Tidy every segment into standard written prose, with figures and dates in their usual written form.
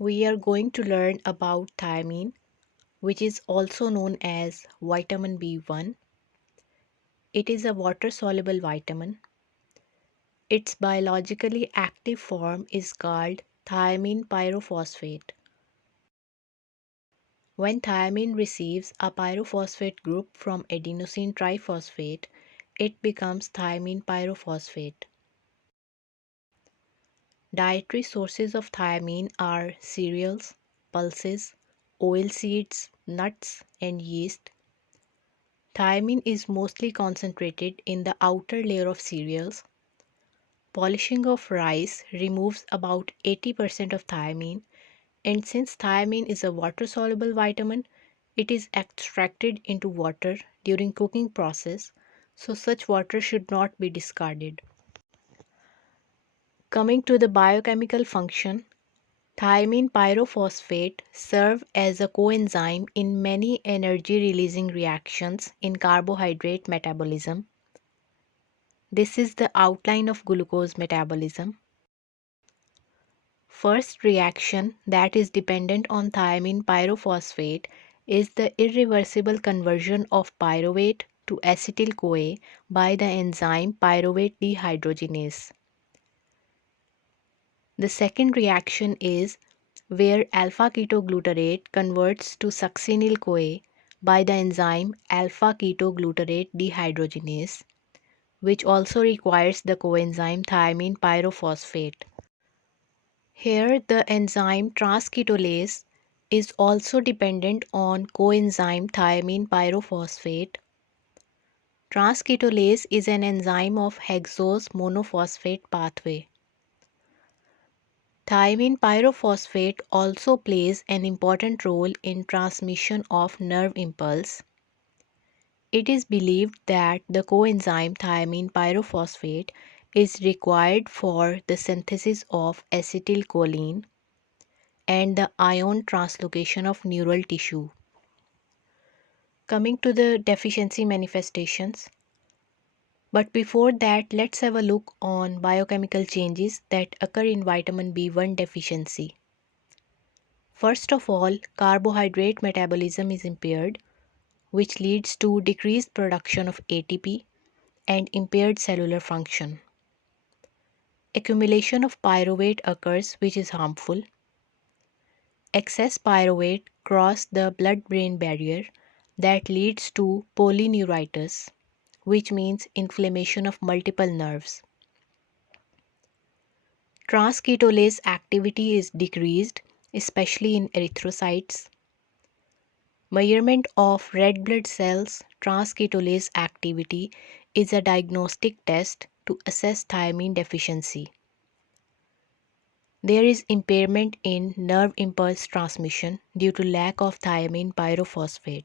We are going to learn about thiamine, which is also known as vitamin B1. It is a water-soluble vitamin. Its biologically active form is called thiamine pyrophosphate. When thiamine receives a pyrophosphate group from adenosine triphosphate, it becomes thiamine pyrophosphate. Dietary sources of thiamine are cereals, pulses, oilseeds, nuts, and yeast. Thiamine is mostly concentrated in the outer layer of cereals. Polishing of rice removes about 80% of thiamine, and since thiamine is a water-soluble vitamin, it is extracted into water during cooking process, so such water should not be discarded. Coming to the biochemical function, thiamine pyrophosphate serve as a coenzyme in many energy-releasing reactions in carbohydrate metabolism. This is the outline of glucose metabolism. First reaction that is dependent on thiamine pyrophosphate is the irreversible conversion of pyruvate to acetyl-CoA by the enzyme pyruvate dehydrogenase. The second reaction is where alpha-ketoglutarate converts to succinyl-CoA by the enzyme alpha-ketoglutarate dehydrogenase, which also requires the coenzyme thiamine pyrophosphate. Here, the enzyme transketolase is also dependent on coenzyme thiamine pyrophosphate. Transketolase is an enzyme of hexose monophosphate pathway. Thiamine pyrophosphate also plays an important role in transmission of nerve impulse. It is believed that the coenzyme thiamine pyrophosphate is required for the synthesis of acetylcholine and the ion translocation of neural tissue. Coming to the deficiency manifestations. But before that, let's have a look on biochemical changes that occur in vitamin B1 deficiency. First of all, carbohydrate metabolism is impaired, which leads to decreased production of ATP and impaired cellular function. Accumulation of pyruvate occurs, which is harmful. Excess pyruvate crosses the blood-brain barrier that leads to polyneuritis, which means inflammation of multiple nerves. Transketolase activity is decreased, especially in erythrocytes. Measurement of red blood cells transketolase activity is a diagnostic test to assess thiamine deficiency. There is impairment in nerve impulse transmission due to lack of thiamine pyrophosphate.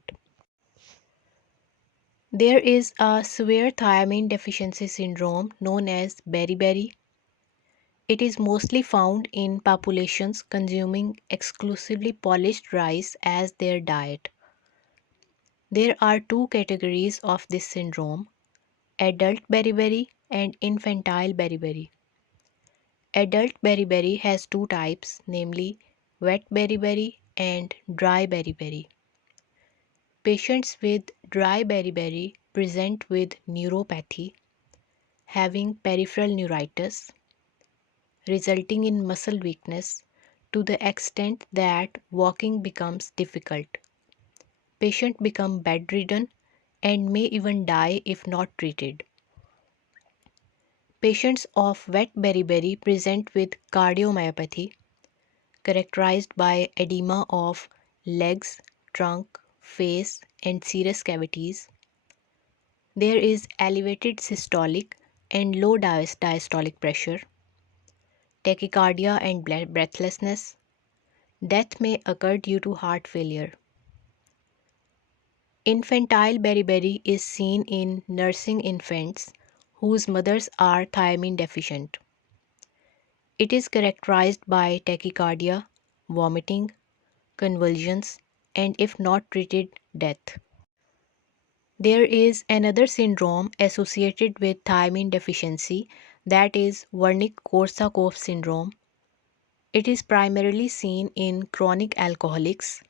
There is a severe thiamine deficiency syndrome known as beriberi. It is mostly found in populations consuming exclusively polished rice as their diet. There are two categories of this syndrome: adult beriberi and infantile beriberi. Adult beriberi has two types, namely wet beriberi and dry beriberi. Patients with dry beriberi present with neuropathy, having peripheral neuritis, resulting in muscle weakness to the extent that walking becomes difficult. Patient become bedridden and may even die if not treated. Patients of wet beriberi present with cardiomyopathy, characterized by edema of legs, trunk, face, and serous cavities. There is elevated systolic and low diastolic pressure, tachycardia and breathlessness. Death may occur due to heart failure. Infantile beriberi is seen in nursing infants whose mothers are thiamine deficient. It is characterized by tachycardia, vomiting, convulsions, and if not treated, death. There is another syndrome associated with thiamine deficiency, that is Wernicke-Korsakoff syndrome. It is primarily seen in chronic alcoholics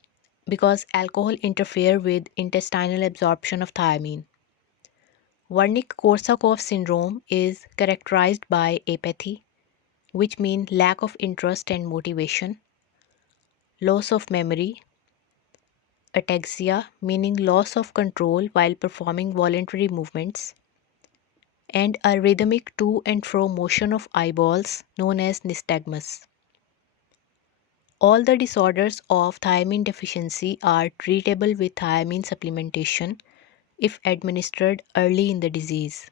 because alcohol interfere with intestinal absorption of thiamine. Wernicke-Korsakoff syndrome is characterized by apathy, which means lack of interest and motivation, loss of memory, ataxia, meaning loss of control while performing voluntary movements, and a rhythmic to and fro motion of eyeballs known as nystagmus. All the disorders of thiamine deficiency are treatable with thiamine supplementation if administered early in the disease.